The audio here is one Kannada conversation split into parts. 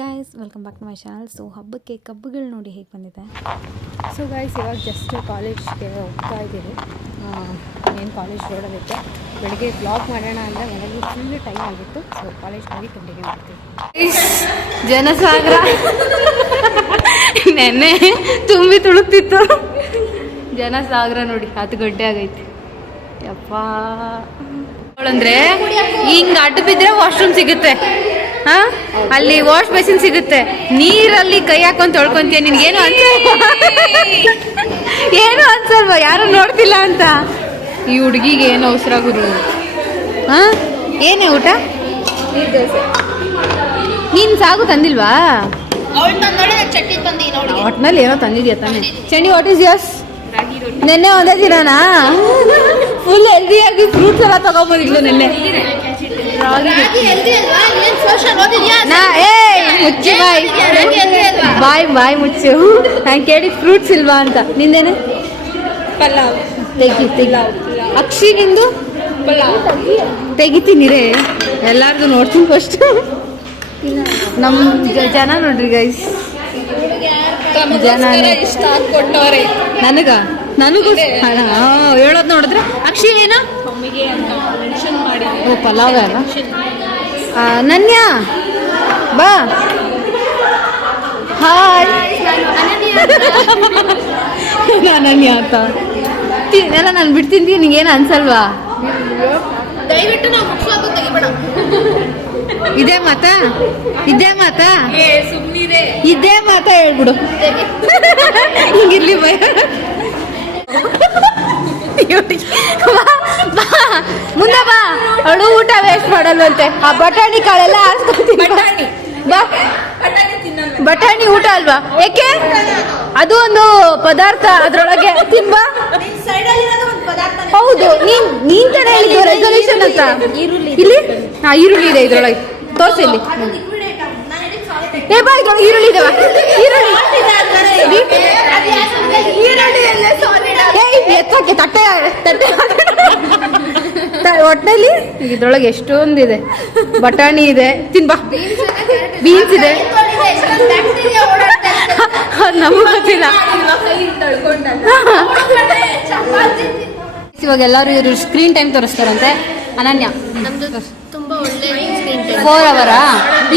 Guys, welcome back to my channel. So ಹಬ್ಬಕ್ಕೆ ಕಬ್ಬುಗಳು ನೋಡಿ ಹೇಗೆ ಬಂದಿದೆ. ಸೊ ಗಾಯ್ಸ್, ಇವಾಗ ಜಸ್ಟ್ ಕಾಲೇಜ್ಗೆ ಹೋಗ್ತಾ ಇದ್ದೀವಿ. ಏನು ಕಾಲೇಜ್ ರೋಡಲ್ಲಿತ್ತು. ಬೆಳಗ್ಗೆ ಬ್ಲಾಗ್ ಮಾಡೋಣ ಅಂದರೆ ಮನೆಗೆ ಫುಲ್ ಟೈಮ್ ಆಗಿತ್ತು. ಸೊ ಕಾಲೇಜ್ ಹೋಗಿ ಕಂಟಿನ್ಯೂ ಮಾಡ್ತೀವಿ. ಜನಸಾಗರ ನೆನ್ನೆ ತುಂಬಿ ತುಳುಕ್ತಿತ್ತು. ಜನಸಾಗರ ನೋಡಿ 10 ಗಂಟೆ ಆಗೈತಿ. ಯಪ್ಪ ಅಂದರೆ ಹಿಂಗೆ ಅಡ್ಡ ಬಿದ್ದರೆ ವಾಶ್ರೂಮ್ ಸಿಗುತ್ತೆ. ಅಲ್ಲಿ ವಾಶ್ ಬೇಸಿನ್ ಸಿಗುತ್ತೆ. ನೀರಲ್ಲಿ ಕೈ ಹಾಕೊಂಡು ತೊಳ್ಕೊಂತೀಯ. ನಿನ್ಗೇನು ಏನು ಅನ್ಸಲ್ವಾ ಯಾರು ನೋಡ್ತಿಲ್ಲ ಅಂತ? ಈ ಹುಡುಗಿಗೆ ಏನು ಅವಸರ ಗುರು. ಏನೇ ಊಟ? ನೀನು ಸಾಗು ತಂದಿಲ್ವಾ? ಒಟ್ನಲ್ಲಿ ಏನೋ ತಂದಿದ್ಯಾ ತಾನೆ. ಚಂಡಿ, ವಾಟ್ ಈಸ್ ಯಸ್? ನೆನ್ನೆ ಒಂದೇ ದಿನನಾ ಫುಲ್ ಹೆಲ್ದಿಯಾಗಿ ಫ್ರೂಟ್ಸ್ ಎಲ್ಲ ತಗೊಂಬಂದಿದ್ಲು ನೆನ್ನೆ. ಮುಚ್ಚು ಬಾಯ್ ಮುಚ್ಚು. ನಾನು ಕೇಳಿದ್ ಫ್ರೂಟ್ಸ್ ಇಲ್ವಾ ಅಂತ. ನಿಂದೇನೆ? ಪಲಾವ್. ತೆಗಿ ಅಕ್ಷಿ, ನಿಂದು ಪಲಾವ್. ತೆಗಿತೀನಿರೇ, ಎಲ್ಲಾರ್ದು ನೋಡ್ತೀನಿ ಫಸ್ಟ್. ನಮ್ಮ ಜನ ನೋಡ್ರಿ ಗೈಸ್, ನನಗೂ ಹೇಳೋದು ನೋಡಿದ್ರೆ ಅಕ್ಷಿ ಏನ ಓ ಪಲಾವ್ ಅಲ್ಲ. ನನ್ಯ ಬಾ. ಹಾಯ್, ಅನನ್ಯ ಅಂತ ಎಲ್ಲ ನಾನು ಬಿಡ್ತೀನಿ. ನಿಂಗೇನು ಅನ್ಸಲ್ವಾ? ದಯವಿಟ್ಟು ಇದೇ ಮಾತಾ ಹೇಳ್ಬಿಡು. ಹಿಂಗಿರ್ಲಿ ಭಯ. ಮುಂದೆ ಬಾ. ಅವಳು ಊಟ ವೇಸ್ಟ್ ಮಾಡಲ್ವಂತೆ. ಆ ಬಟಾಣಿ ಕಾಳೆಲ್ಲ ಆರಿಸ್ಕೊತೀನಿ. ಬಟಾಣಿ ಊಟ ಅಲ್ವಾ? ಏಕೆ? ಅದು ಒಂದು ಪದಾರ್ಥ, ಅದ್ರೊಳಗೆ ತಿನ್ಬಾ. ಹೌದು, ನೀನ್ ತಾನೇ ಹೇಳಿದ್ದು ರೆಸಲ್ಯೂಷನ್ ಅಂತ. ಇಲ್ಲಿ ಈರುಳ್ಳಿ ಇದೆ ಇದ್ರೊಳಗೆ. ತೋರ್ಸಿ ಇಲ್ಲಿ. ಏ ಬಾ, ಇದ್ರೊಳಗೆ ಈರುಳ್ಳಿ ಇದಾವ. ಎತ್ತಕ್ಕೆ ತಟ್ಟೆ ಒಟ್ಟಲ್ಲಿ ಇದ್ರೊಳಗೆ ಎಷ್ಟೊಂದಿದೆ. ಬಟಾಣಿ ಇದೆ, ತಿನ್ಬಾ. ಬೀನ್ಸ್ ಇದೆ, ನಮಗೂ ಗೊತ್ತಿಲ್ಲ. ಇವಾಗ ಎಲ್ಲರೂ ಇವರು ಸ್ಕ್ರೀನ್ ಟೈಮ್ ತೋರಿಸ್ತಾರಂತೆ. ಅನನ್ಯ 4 ಅವರಾ?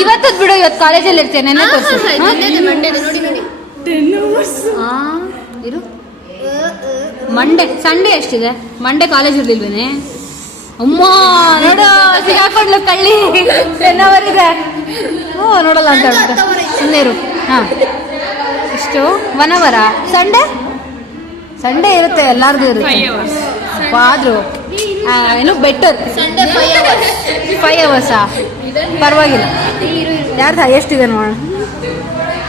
ಇವತ್ತದ್ ಬಿಡು, ಇವತ್ತು ಕಾಲೇಜಲ್ಲಿ ಇರ್ತೇನೆ. ನೆನ್ನೆ ತೋರಿಸು. ಇರು. ಸಂಡೇ ಎಷ್ಟಿದೆ? ಮಂಡೇ ಕಾಲೇಜ್ ಇರ್ಲಿಲ್ವೇನೆ? ಅಮ್ಮ ನೋಡು, ಸಿಗಾಕೊಂಡ್ಲು ಕಳ್ಳಿ. 10 ಅವರ್ ಇದೆ. ನೋಡಲ್ಲ ಅಂತ ಹೇಳ್ಬಿಟ್ಟು ಸುಮ್ಮನೆ ಇರು. ಇಷ್ಟು 1 ಅವರಾ? ಸಂಡೇ ಇರುತ್ತೆ, ಎಲ್ಲಾರ್ದು ಇರುತ್ತೆ. ಆದ್ರೂ ಏನು ಬೆಟರ್. 5 ಅವರ್ಸಾ? ಪರವಾಗಿಲ್ಲ. ಯಾರ್ದು ಹೈಯೆಸ್ಟ್ ಇದೆ ನೋಡೋಣ.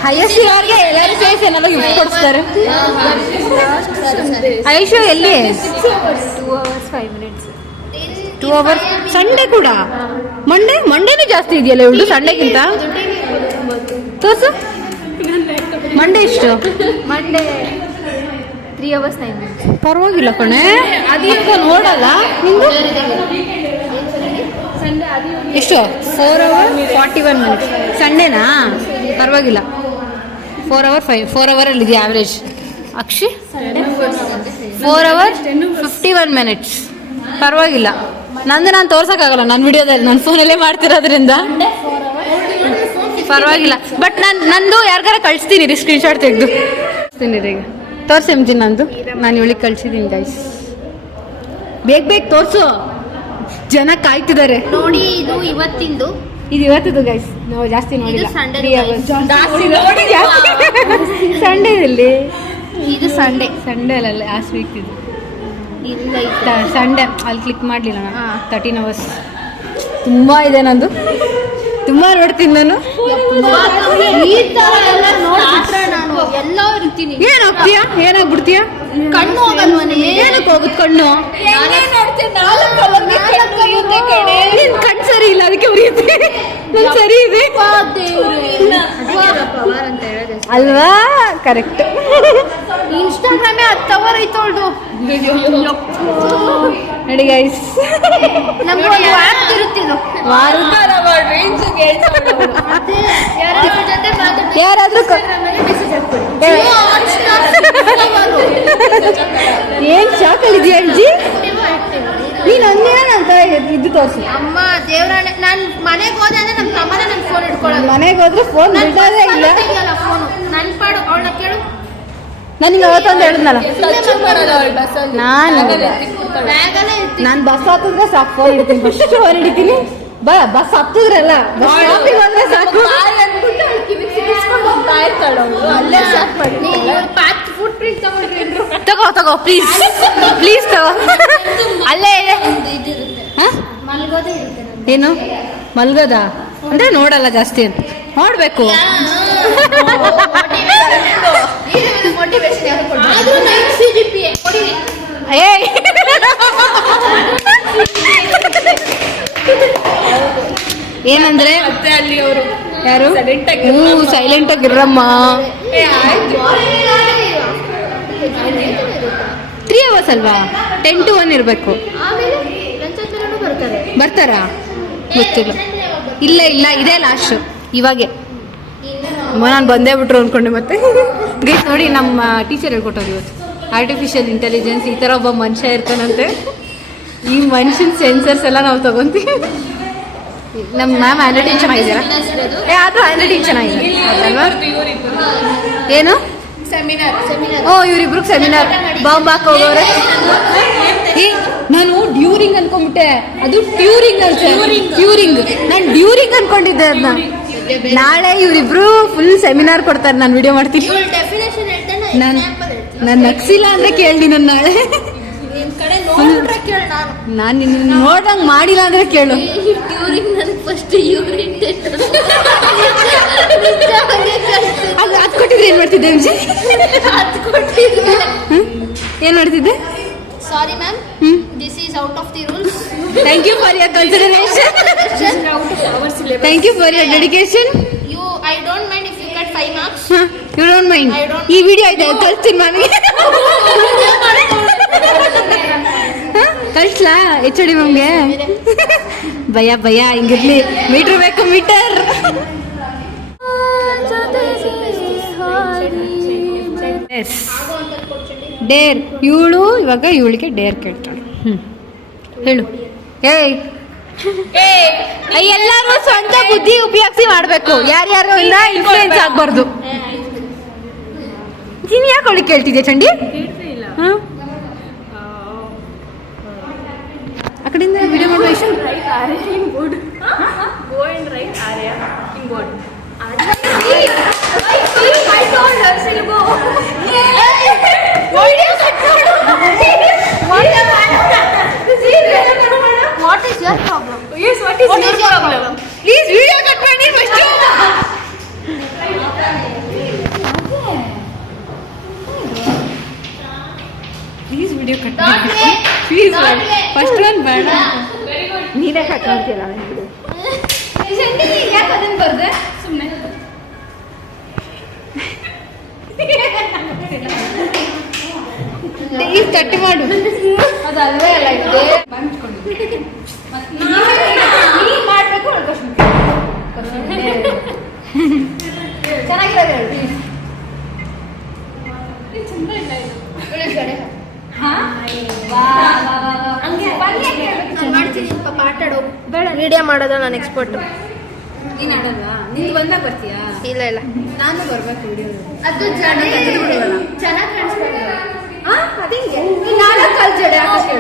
ಹೈಯೆಸ್ಟ್ ಇರೋರಿಗೆ ಎಲ್ಲರೂ ಸೇರಿಸಿ ಏನಾದ್ರು ಗಿಫ್ಟ್ ಕೊಡಿಸ್ತಾರೆ. ಐಶು ಎಲ್ಲಿ? 2 hours 5 minutes. 2 hours. ಸಂಡೇ ಕೂಡ? ಮಂಡೇನೂ ಜಾಸ್ತಿ ಇದೆಯಲ್ಲ ಇವಳು ಸಂಡೇಗಿಂತ. ತೋರ್ಸು. ಮಂಡೇ ಇಷ್ಟು? Monday 3 hours 9 minutes. ಪರವಾಗಿಲ್ಲ ಕಣೆ. ಅದೀಗ ನೋಡಲ್ಲ ನಿಂದು ಎಷ್ಟು? 4 hours 41 minutes. ಸಂಡೇನಾ? ಪರವಾಗಿಲ್ಲ. 4 ಅವರಲ್ಲಿ ಇದೆಯಾ ಆವ್ರೇಜ್? ಅಕ್ಷಿ 4 hours 51 minutes. ಪರವಾಗಿಲ್ಲ. ನಾನು ತೋರ್ಸೋಕ್ಕಾಗಲ್ಲ ನನ್ನ ವಿಡಿಯೋದಲ್ಲಿ, ನನ್ನ ಫೋನಲ್ಲೇ ಮಾಡ್ತಿರೋದ್ರಿಂದ ಪರವಾಗಿಲ್ಲ. ಬಟ್ ನಂದು ಯಾರಿಗಾರ ಕಳಿಸ್ತೀನಿ ರೀ, ಸ್ಕ್ರೀನ್ಶಾಟ್ ತೆಗೆದು ಕಳಿಸ್ತೀನಿ ರೀ. ಈಗ ತೋರ್ಸಿಮ್ತೀನಿ ನಂದು. ನಾನು ಇವಳಿಗೆ ಕಳಿಸಿದ್ದೀನಿ ಗೈಸ್. ಬೇಗ ತೋರಿಸು, ಜನ ಕಾಯ್ತಿದ್ದಾರೆ ನೋಡಿ. ಇದು ಇವತ್ತಿದ್ದು ಗೈಸ್. ನಾವು ಜಾಸ್ತಿ ನೋಡಿಲ್ಲ. ಸಂಡೇದಲ್ಲಿ ಇದು ಸಂಡೇ ಅಲ್ಲ, ಲಾಸ್ಟ್ ವೀಕ್ ಇದು. ಸಂಡೇ ಅಲ್ಲಿ ಕ್ಲಿಕ್ ಮಾಡಲಿಲ್ಲ ನಾನು. 13 hours ತುಂಬ ಇದೆ. ನಂದು ತುಂಬ ನೋಡ್ತೀನಿ ನಾನು. ಏನಾಗ್ತೀಯಾ? ಏನಾಗ್ಬಿಡ್ತೀಯಾ? ಕಣ್ಣು ಏನಕ್ಕೆ ಹೋಗುತ್ತೆ? ಕಣ್ಣು ಕಣ್ಣು ಸರಿ ಇಲ್ಲ, ಅದಕ್ಕೆ ಉರಿಯುತ್ತೆ. ನನ್ ಸರಿ ಇದೆ ಅಲ್ವಾ? ಕರೆಕ್ಟ್. ಇನ್ಸ್ಟಾಗ್ರಾಮೇ 10 hours ಐತೋಳ್ದು. ನೋಡಿ ಗೈಸ್, ನಮ್ಗೊಂದು ಆಗ್ತಿರುತ್ತಿದ್ದು ಯಾರಾದ್ರೂ ಏನ್ ಶಾಕಲ್ಲಿದ್ಯಾ ಅಜ್ಜಿ? ನೀನ್ ಅಂದೇನ ಅಂತ ಇದು ತೋರಿಸಿ. ಅಮ್ಮ ದೇವ್ರಾಣೆ, ನಾನ್ ಮನೆಗೆ ಹೋದೆ ಅಂದ್ರೆ ನಮ್ ತಮ್ಮನ ನನ್ ಫೋನ್ ಇಟ್ಕೊಳ್ಳೋದು. ಮನೆಗೆ ಹೋದ್ರೆ ಫೋನ್ ಬಿಡೋದೇ ಇಲ್ಲ. ಫೋನು ನನ್ ಪಾಡು, ಅವಳನ್ನ ಕೇಳು. ನನಗೆ ಅವತ್ತೊಂದು ಹೇಳಿದ್ನಲ್ಲ, ನಾನು ಬಸ್ ಹತ್ತಿದ್ರೆ ಸಾಕು ಫೋನ್ ಹಿಡಿತೀನಿ, ಫಸ್ಟ್ ಫೋನ್ ಹಿಡಿತೀನಿ. ಬಸ್ ಹತ್ತಿದ್ರಲ್ಲ, ಬಸ್ ಸ್ಟಾಪಿಗೆ ಹೋದ್ರೆ ಸಾಕು. ತಗೋ ತಗೋ ಪ್ಲೀಸ್ ಪ್ಲೀಸ್ ತಗೋ. ಅಲ್ಲೇ ಏನು ಮಲ್ಗೋದ ಅಂದ್ರೆ ನೋಡಲ್ಲ ಜಾಸ್ತಿ ಅಂತ ನೋಡ್ಬೇಕು. ಏನಂದ್ರೆ ಅಲ್ಲಿ ಅವರು ಯಾರು ಸೈಲೆಂಟ್ ಆಗಿರಮ್ಮ. 3 hours ಅಲ್ವಾ? 10 to 1 ಇರ್ಬೇಕು. ಬರ್ತಾರಾ? ಗೊತ್ತಿಲ್ಲ. ಇಲ್ಲ ಇಲ್ಲ, ಇದೇ ಲಾಸ್ಟ್ ಇವಾಗೆ. ನಾನು ಬಂದೇ ಬಿಟ್ರು ಅನ್ಕೊಂಡೆ. ಮತ್ತೆ ಗೈಸ್ ನೋಡಿ, ನಮ್ಮ ಟೀಚರ್ ಹೇಳ್ಕೊಟ್ಟವ್ರು ಇವತ್ತು ಆರ್ಟಿಫಿಷಿಯಲ್ ಇಂಟೆಲಿಜೆನ್ಸ್ ಈ ಥರ ಒಬ್ಬ ಮನುಷ್ಯ ಇರ್ತಾನಂತೆ. ಈ ಮನುಷ್ಯನ ಸೆನ್ಸರ್ಸ್ ಎಲ್ಲ ನಾವು ತಗೊಂತೀವಿ. ನಮ್ಮ ಮ್ಯಾಮ್ ಹ್ಯಾಂಡ್ ರೈಟಿಂಗ್ ಚೆನ್ನಾಗಿದ್ದೀರಾ? ಅದು ಹ್ಯಾಂಡ್ ರೈಟಿಂಗ್ ಚೆನ್ನಾಗಿದೆ ಅಲ್ವಾ? ಏನು ಓ ಇವ್ರಿಬ್ರಿಗೆ ಸೆಮಿನಾರ್ ಬಾಂಬ್ ಹಾಕೋವ್ರೆ. ನಾನು ಡ್ಯೂರಿಂಗ್ ಅನ್ಕೊಂಡ್ಬಿಟ್ಟೆ, ಅದು ಟ್ಯೂರಿಂಗ್ ಟ್ಯೂರಿಂಗ್. ನಾನು ಡ್ಯೂರಿಂಗ್ ಅನ್ಕೊಂಡಿದ್ದೆ ಅದನ್ನ. ನಾಳೆ ಇವರಿಬ್ರು ಫುಲ್ ಸೆಮಿನಾರ್ ಕೊಡ್ತಾರೆ, ನಾನು ವಿಡಿಯೋ ಮಾಡ್ತೀನಿ. ನಾನು ನಗ್ಸಿಲ್ಲ ಅಂದ್ರೆ ಕೇಳಿ ನನ್ನ ನಾಳೆ. ನಾನು ನಿನ್ನ ನೋಡಂಗ್ ಮಾಡಿಲ್ಲ ಅಂದ್ರೆ ಕೇಳು. ಅದು ಕೊಟ್ಟಿದ್ರೆ ಏನ್ ಮಾಡ್ತಿದ್ದೆ ಅಜ್ಜಿ? ಏನ್ ಮಾಡ್ತಿದ್ದೆ? Sorry ma'am, this is out of the rules. Thank you for your consideration. Thank you for your dedication. I don't mind if you get 5 marks. You don't mind? ಈ ವಿಡಿಯೋ ಇದೆ, ಕಳಿಸ್ತೀನಿ ಮ್ಯಾಮಿಗೆ. ಕಳಿಸ್ಲಾ HOD ಮ್ಯಾಮ್ಗೆ? ಭಯ ಭಯ ಹಿಂಗಿರ್ಲಿ. ಮೀಟರ್ ಬೇಕು, ಮೀಟರ್. ಡೇರ್ ಇವಳು ಇವಾಗ ಇವಳಿಗೆ ಡೇರ್ ಕೇಳ್ತಾಳೆ. ಹೇಳು. ಏಯ್ ಎಲ್ಲರೂ ಸ್ವಂತ ಬುದ್ಧಿ ಉಪಯೋಗಿಸಿ ಮಾಡ್ಬೇಕು, ಯಾರ್ಯಾರು ಇನ್ಫ್ಲೂಯೆನ್ಸ್ ಆಗ್ಬಾರ್ದು. ನೀನ್ ಯಾಕೆ ಅವಳಿಗೆ ಕೇಳ್ತಿದ್ಯಾ ಚಂಡಿ? ಆ ಕಡೆಯಿಂದ ವಿಡಿಯೋ ಮಾಡುವ ಇಷ್ಟ. What is your problem? Yes, what is your problem? Please video cut ಮಾಡಿ ಫಸ್ಟ್. ಪ್ಲೀಸ್ ವಿಡಿಯೋ ಕಟ್ ಮಾಡಿ ಪ್ಲೀಸ್. ಫಸ್ಟ್ ಒನ್ ಬೇಡ, ನೀನೇ ಕಟ್ ಮಾಡ್ತೀಯಲ್ಲ. ಯಾಕೆ ಅದನ್ನ ಬರ್ದೆ ಸುಮ್ಮನೆ? ಈಗ ಕಟ್ ಮಾಡು. ಅದು ಅಲ್ವೇ ಅಲ್ಲ, ಇದೆ ಮಾಡ್ಬೇಕು. ಚೆನ್ನಾಗಿರೋದು ಮಾಡ್ತೀನಿ ಪಾಪ, ಆಟ ಆಡೋ ಬೇಡ. ವಿಡಿಯೋ ಮಾಡೋದ ನಾನು ಎಕ್ಸ್ಪರ್ಟ್. ನೀನು ಆಡಲ್ವಾ? ನೀನು ಬಂದಾಗ ಬರ್ತೀಯಾ? ಇಲ್ಲ ಇಲ್ಲ, ನಾನು ಬರ್ಬೇಕು ವಿಡಿಯೋ. ಅದು ಚೆನ್ನಾಗಿ ಕಾಣಿಸ್ಬೇಕು. ಅದಿಂಗೆ 4 ಕಾಲು ಜಡೆ ಹಾಕಕ್ಕೆ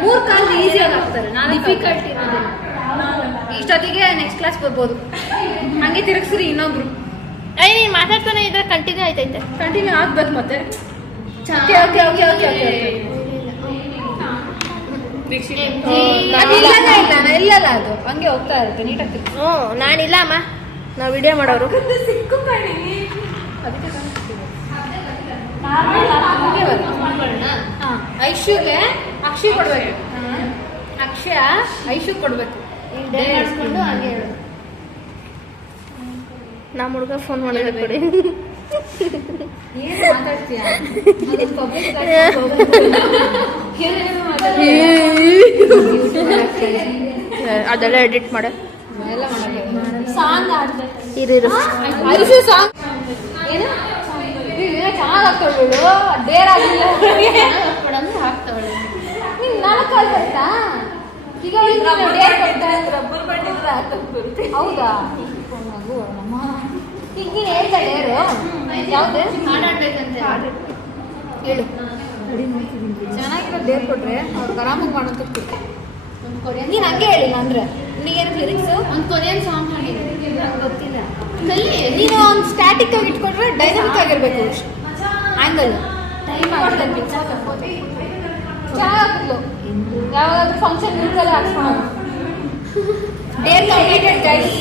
3 ಕಾಲು ಈಸಿಯಾಗಿ ಹಾಕ್ತಾರೆ. ಡಿಫಿಕಲ್ಟ್ ಇರೋದು. ಇಷ್ಟೊತ್ತಿಗೆ ನೆಕ್ಸ್ಟ್ ಕ್ಲಾಸ್ ಬರ್ಬೋದು. ಹಂಗೆ ತಿರುಗಿಸ್ರಿ ಇನ್ನೊಬ್ರು. ನೀನು ಮಾತಾಡ್ತಾನೆ ಇದ್ರೆ ಕಂಟಿನ್ಯೂ ಆಯ್ತೈತೆ. ಕಂಟಿನ್ಯೂ ಆಗ್ಬೇಕು ಮತ್ತೆ. Okay okay okay okay okay. ಇಲ್ಲಲ್ಲ, ಅದು ಹಂಗೆ ಹೋಗ್ತಾ ಇರುತ್ತೆ ನೀಟಾಗಿ. ನಾನಿಲ್ಲ ಅಮ್ಮ, ನಾವು ವಿಡಿಯೋ ಮಾಡೋರು. ಐಶುಗೆ ಅಕ್ಷಯ್ ಕೊಡ್ಬೇಕು. ಅಕ್ಷಯ ಐಶು ಕೊಡ್ಬೇಕು. ಮಾಡಿಸ್ಕೊಂಡು ಹಂಗೆ ಹೇಳು. ನಮ್ಮ ಹುಡುಗ ಫೋನ್ ಮಾಡಿದ್ರೆ ಕೊಡಿ. ಏನು ಮಾತಾಡ್ತೀಯ ಅದೆಲ್ಲ ಎಡಿಟ್ ಮಾಡ ಸಾಂಗ್ ಆಡ್ಬೇಕು ಇರು ಐಸು ಸಾಂಗ್ ಏನು ಚೆನ್ನಾಗಿ ಹಾಕ್ತವಳು ಡೇರ್ ಆಗಿಲ್ಲ ಹಾಕ್ತವಳೆ ನೀನ್ ನಾಲ್ಕು ಕಾಲ್ ಬರ್ತಾ ಈಗ ಡೇರ್ ಕೊಡ್ತಾ ರಬ್ಬರ್ ಬಂಡಿದ್ರೆ ಹೌದಾ ಮಗು ನಮ್ಮ ಈಗ ನೀನು ಹೇಳ್ತಾ ಡೇರು ಯಾವ್ದು ಹಾಡಾಡ್ಬೇಕಂತ ಹೇಳು ಚೆನ್ನಾಗಿರೋ ಡೇರ್ ಕೊಟ್ರೆ ಅವ್ರಿಗೆ ಆರಾಮಾಗಿ ಮಾಡೋದು ನೀನು ಹಂಗೆ ಹೇಳಿಲ್ಲ ಅಂದ್ರೆ ನಿನಗೇನು ಲಿರಿಕ್ಸು ಒಂದು ಕೊರಿಯನ್ ಸಾಂಗ್ ಹಾಡಿದೆ ಗೊತ್ತಿಲ್ಲ ಕಲಿ ನೀನು ಒಂದು ಸ್ಟ್ಯಾಟಿಕ್ ಆಗಿ ಇಟ್ಕೊಂಡ್ರೆ ಡೈನಮಿಕ್ ಆಗಿರ್ಬೇಕು ಆ್ಯಂಗಲ್ ಟೈಮ್ ಚೆನ್ನಾಗಿತ್ತು ಯಾವಾಗಾದ್ರೂ ಫಂಕ್ಷನ್ ಇರುತ್ತಲ್ಲ ಹಾಕ್ಸ್ಕೊಳೋದು ಡೇರ್ ಕಂಪ್ಲೀಟೆಡ್ ಗೈಸ್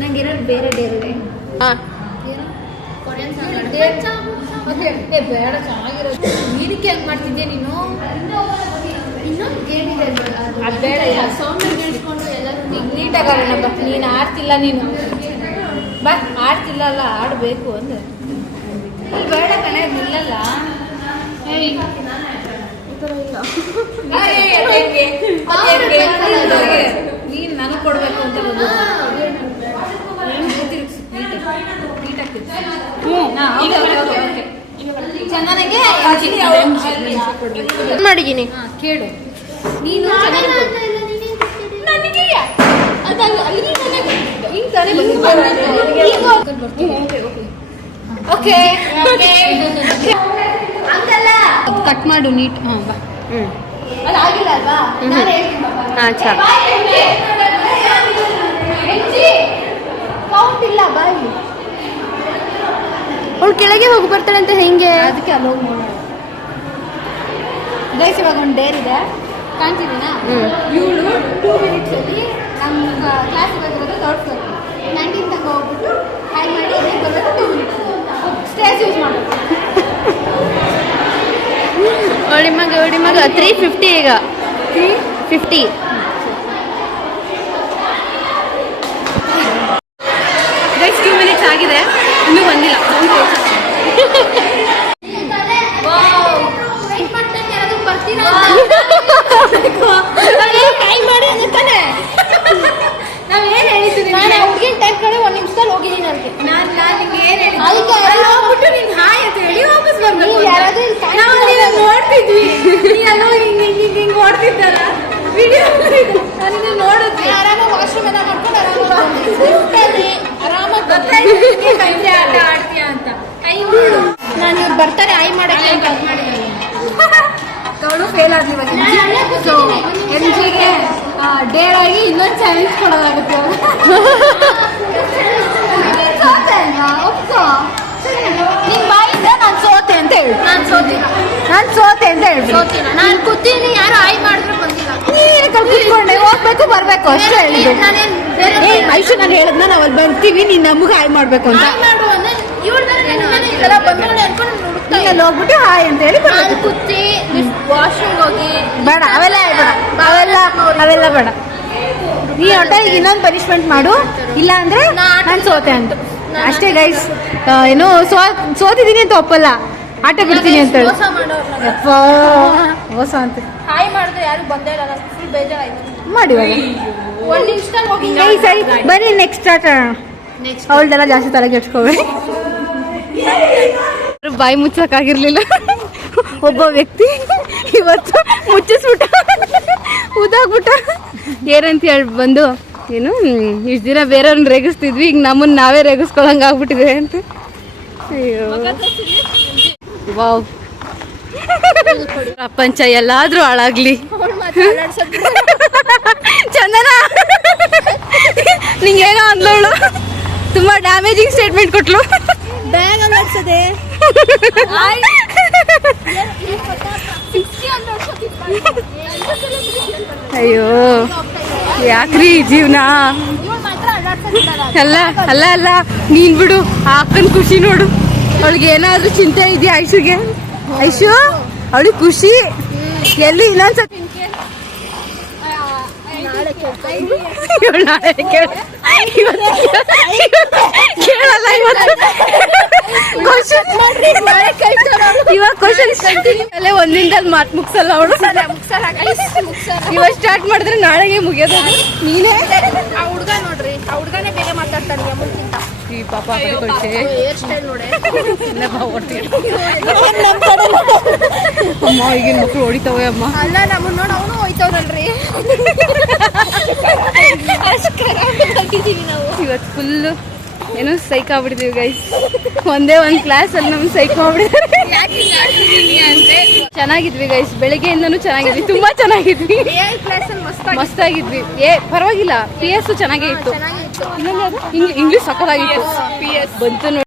ನಂಗೆ ಇರೋದು ಬೇರೆ ಡೇರ್ ಇದೆ ಹಾಂ ಕೊರಿಯನ್ ಸಾಂಗ್ ಡೇರ್ ಏ ಬೇಡ ಚೆನ್ನಾಗಿರೋದು ನೀನಕ್ಕೆ ಹೆಂಗೆ ಮಾಡ್ತಿದ್ದೆ ನೀನು ಇನ್ನೊಂದು ಗೇಮ್ ಇದೆ ಅದು ಬೇಡ ಇಲ್ಲ ಸೌಂಡ್ ಕೇಳಿಸ್ಕೊಂಡು ಎಲ್ಲರೂ ಈಗ ನೀಟಾಗಿ ಆಡೋಣ ಬಾ ನೀನು ಆಡ್ತಿಲ್ಲ ನೀನು ಬಾ ಆಡ್ತಿಲ್ಲ ಅಲ್ಲ ಆಡಬೇಕು ಅಂದ್ರೆ ನೀನು ಬೇಡ ಕಣೆ ನಿಲ್ಲಲ್ಲ ನೀನು ನನಗೆ ಕೊಡಬೇಕು ಅಂತ ಚಂದನಿಗೆ ಮಾಡಿದ್ದೀನಿ ಕೇಳು ನೀನು ನನಗೆ ಅದಲ್ಲ ಅಲ್ಲಿ ಓಕೆ ಕಟ್ ಮಾಡು ನೀಟ್ ಹಾಂ ಬಾ ಹ್ಞೂ ಅದಾಗಿಲ್ಲ ಅಲ್ವಾ ಹಾಂ ಚಾ ಕೌಂಟ್ ಇಲ್ಲ ಬಾಯಿ ಅವಳು ಕೆಳಗೆ ಹೋಗಿ ಬರ್ತಾಳೆ ಅಂತ ಹೆಂಗೆ ಅದಕ್ಕೆ ಅಲ್ಲಿ ಹೋಗಿ ನೋಡೋಣ ಗೈಸ್ ಇವಾಗ ಒಂದು ಡೇರ್ ಇದೆ ಕಾಣ್ತಿದ್ದೀನಾ ಇವಳು 2 ಮಿನಿಟ್ಸಲ್ಲಿ ನಮ್ಮ ಕ್ಲಾಸಿಗೆ ಬಂದಿರೋದು ಥರ್ಡ್ ಫ್ಲೋರ್ 19 ತನಕ ಹೋಗ್ಬಿಟ್ಟು ಹ್ಯಾಂಗ್ ಮಾಡಿ ಎಲ್ಲಿಗೆ ಬರಬೇಕು 2 ಮಿನಿಟ್ಸ್ ಸ್ಟೇಜ್ ಯೂಸ್ ಮಾಡಬೇಕು ಒಡಿ ಮಗ 350 ಈಗ 350 ಗೈಸ್ 2 ಮಿನಿಟ್ಸ್ ಆಗಿದೆ ಇನ್ನೂ ಬಂದಿಲ್ಲ ನಾವೇನು ಹೇಳಿದ್ದೀನಿ ನಾನು ಹುಡುಗಿನ ಟೈಪ್ ಕಡೆ 1 ನಿಮಿಷದಲ್ಲಿ ಹೋಗಿದ್ದೀನಿ ನನಗೆ ನಾನು ನಿಮ್ಗೆ ಏನು ಹೇಳಿದ್ದೀನಿ ಅದಕ್ಕೆ ಅಲ್ಲಿ ಹೋಗ್ಬಿಟ್ಟು ನೀನು ಹಾಯ್ ಅಂತ ಹೇಳಿ ವಾಪಸ್ ಬರ್ಬೇಕು ನೀವು ಯಾರಾದ್ರೂ ಇಲ್ಲಿ ಕಾಣ್ತಿದ್ದೀರಾ? ನಾವು ಅಲ್ಲಿ ನೋಡ್ತಿದ್ವಿ ನೀ ಅಲ್ಲೋ ಹಿಂಗೆ ನೋಡ್ತಿದ್ದಲ್ಲ ವಿಡಿಯೋ ನನಗೆ ನೋಡಿದ್ವಿ ಆರಾಮಾಗಿ ವಾಶ್ರೂಮ್ ಎಲ್ಲ ಮಾಡ್ಕೊಂಡು ಆರಾಮಾಗಿ ಗೊತ್ತಾಯ್ತು ನಿಂಗೆ ಕೈಲಿ ಆಟ ಆಡ್ತೀಯ ಅಂತ ಕೈ ಬಿಡು ನಾನು ಇವ್ರು ಬರ್ತಾರೆ ಆಯ್ ಮಾಡಕ್ಕೆ ಅಂತ ಅವಳು ಫೇಲ್ ಆದ್ಲಿ ಸೊ MGಗೆ ಡೇರ್ ಆಗಿ ಇನ್ನೊಂದು ಚಾಲೆಂಜ್ ಕೊಡೋದಾಗುತ್ತೆ ನೀನ್ ಸೋತೆ ಅಲ್ವಾ? ಒಪ್ಕೋ ನಿನ್ ಬಾಯಿಂದ ನಾನು ಸೋತೆ ಅಂತ ಹೇಳು ನಾನು ಸೋತಿಲ್ಲ ನಾನು ಸೋತೆ ಅಂತ ಹೇಳ್ಬಿಡು ಸೋತಿಲ್ಲ ನಾನು ಕೂತೀನಿ ಯಾರು ಆಯ್ ಮಾಡಿದ್ರು ಬಂದಿಲ್ಲ ನೀನು ಕಲ್ತ್ಕೊಂಡೆ ಹೋಗ್ಬೇಕು ಬರ್ಬೇಕು ಅಷ್ಟೇ ಹೇಳಿದ್ದು ನಾನೇನು ಏ ಐಶು ನಾನು ಹೇಳದ್ನ ನಾವು ಅಲ್ಲಿ ಬರ್ತೀವಿ ನೀನು ನಮಗೆ ಹಾಯ್ ಮಾಡ್ಬೇಕು ಅಂತ ಆಯ್ ಮಾಡು ಅಂದ್ರೆ ಇವಳ ಬಂದವಳೆ ಅನ್ಕೊಂಡು ಹುಡುಕ್ತಾ ನೀನು ಅಲ್ಲಿ ಹೋಗ್ಬಿಟ್ಟು ಹಾಯ್ ಅಂತ ಹೇಳಿ ನಾನು ಬರ್ಬೇಕು ಕೂತಿ ವಾಶ್ರೂಮ್ ಹೋಗಿ ಬೇಡ ಅವೆಲ್ಲ ಅವೆಲ್ಲ ಬೇಡ ನೀ ಒಟ್ಟ ಈಗ ಇನ್ನೊಂದು ಪನಿಷ್ಮೆಂಟ್ ಮಾಡು ಇಲ್ಲ ಅಂದ್ರೆ ನಾನು ಸೋತೆ ಅಂತ ಅಷ್ಟೇ ಗೈಸ್ ಏನು ಸೋತಿದ್ದೀನಿ ಅಂತ ಒಪ್ಪಲ್ಲ ಆಟ ಬಿಡ್ತೀನಿ ಅಂತ ಹೇಳಿ ಮೋಸ ಮಾಡೋರ್ನ ಯಪ್ಪ ಮೋಸ ಅಂತ ಹಾಯ್ ಮಾಡಿದ್ರೆ ಯಾರು ಬಂದೇ ಇಲ್ಲ ನನಗೆ ಫುಲ್ ಬೇಜಾರಾಯ್ತು ಮಾಡಿ ಇವಾಗ 1 ನಿಮಿಷದಲ್ಲಿ ಹೋಗಿ ಏಯ್ ಸರಿ ಬನ್ನಿ ನೆಕ್ಸ್ಟ್ ಸ್ಟಾರ್ಟ್ ನೆಕ್ಸ್ಟ್ ಅವಳ್ದೆಲ್ಲ ಜಾಸ್ತಿ ತಲೆ ಕೆಡ್ಸ್ಕೋಬೇಡಿ ಬಾಯಿ ಮುಚ್ಚಕ್ಕಾಗಿರ್ಲಿಲ್ಲ ಒಬ್ಬ ವ್ಯಕ್ತಿ ಇವತ್ತು ಮುಚ್ಚಿಸ್ಬಿಟ್ಟ ಉದಾಗ್ಬಿಟ್ಟ ಏನಂತ ಹೇಳಿ ಬಂದು ಏನು ಇಷ್ಟು ದಿನ ಬೇರೆಯವ್ರನ್ನ ರೇಗಿಸ್ತಿದ್ವಿ ಈಗ ನಮ್ಮನ್ನ ನಾವೇ ರೇಗಿಸ್ಕೊಳಂಗೆ ಆಗ್ಬಿಟ್ಟಿದೆ ಅಂತ ಅಯ್ಯೋ ವಾವ್ ಪ್ರಪಂಚ ಎಲ್ಲಾದ್ರೂ ಹಾಳಾಗ್ಲಿ ಚಂದನ ನಿಂಗೇನೋ ಅಂದವಳು ತುಂಬಾ ಡ್ಯಾಮೇಜಿಂಗ್ ಸ್ಟೇಟ್ಮೆಂಟ್ ಕೊಟ್ಲು ಬ್ಯಾಗ್ ಅನ್ಸದೆ ಅಯ್ಯೋ ಯಾಕ್ರಿ ಈ ಜೀವನ ಅಲ್ಲ ಅಲ್ಲ ಅಲ್ಲ ನೀನ್ ಬಿಡು ಆ ಅಕ್ಕನ ಖುಷಿ ನೋಡು ಅವಳಿಗೆ ಏನಾದ್ರೂ ಚಿಂತೆ ಇದೆಯಾ ಐಶುಗೆ ಐಶು ಅವಳಿಗೆ ಖುಷಿ ಎಲ್ಲಿ ಇನ್ನೊಂದ್ಸತಿ ನಾಳೆ ಕೇಳಲ್ಲ ಇವತ್ತು ಇವಾಗ ಕ್ವಶನ್ ಅಲ್ಲೇ ಒಂದಿಂದಲ್ಲಿ ಮಾತು ಮುಗ್ಸಲ್ಲ ಅವಳು. ಇವಾಗ ಸ್ಟಾರ್ಟ್ ಮಾಡಿದ್ರೆ ನಾಳೆಗೆ ಮುಗಿಯೋದು. ನೀನೇ ಆ ಹುಡ್ಗ ನೋಡ್ರಿ, ಆ ಹುಡ್ಗನೇ ಬೇಗ ಮಾತಾಡ್ತಾನೆ ಅಮ್ಮಕ್ಕಿಂತ. ಈ ಪಾಪ ಹೇರ್ ಸ್ಟೈಲ್ ನೋಡಿ. ಅಮ್ಮ ಈಗಿನ ಮಕ್ಳು ಹೊಡಿತಾವೆ ಅಮ್ಮ. ಅಲ್ಲ ನಮ್ಮನ್ನ ನೋಡಿ ಅವನು ಹೋಯ್ತವ್ರಲ್ರಿ. ನಾವು ಇವತ್ತು ಫುಲ್ಲು ಏನೋ ಸೈಕ್ ಆಗ್ಬಿಟ್ಟಿದೀವಿ ಗೈಸ್. ಒಂದೇ ಒಂದು ಕ್ಲಾಸ್ ಅಲ್ಲಿ ನಮ್ಗೆ ಸೈಕ್ ಮಾಡ್ಬಿಟ್ಟಿದ್ದಾರೆ. ಚೆನ್ನಾಗಿದ್ವಿ ಗೈಸ್, ಬೆಳಿಗ್ಗೆಯಿಂದನೂ ಚೆನ್ನಾಗಿದ್ವಿ, ತುಂಬಾ ಚೆನ್ನಾಗಿದ್ವಿ, ಮಸ್ತಾಗಿದ್ವಿ. ಪರವಾಗಿಲ್ಲ, PS ಚೆನ್ನಾಗೇ ಇತ್ತು. ಚೆನ್ನಾಗಿತ್ತು. ಇಂಗ್ಲಿಷ್ ಸಕ್ಕತ್ತಾಗಿತ್ತು ಬಂತು ನೋಡಿ.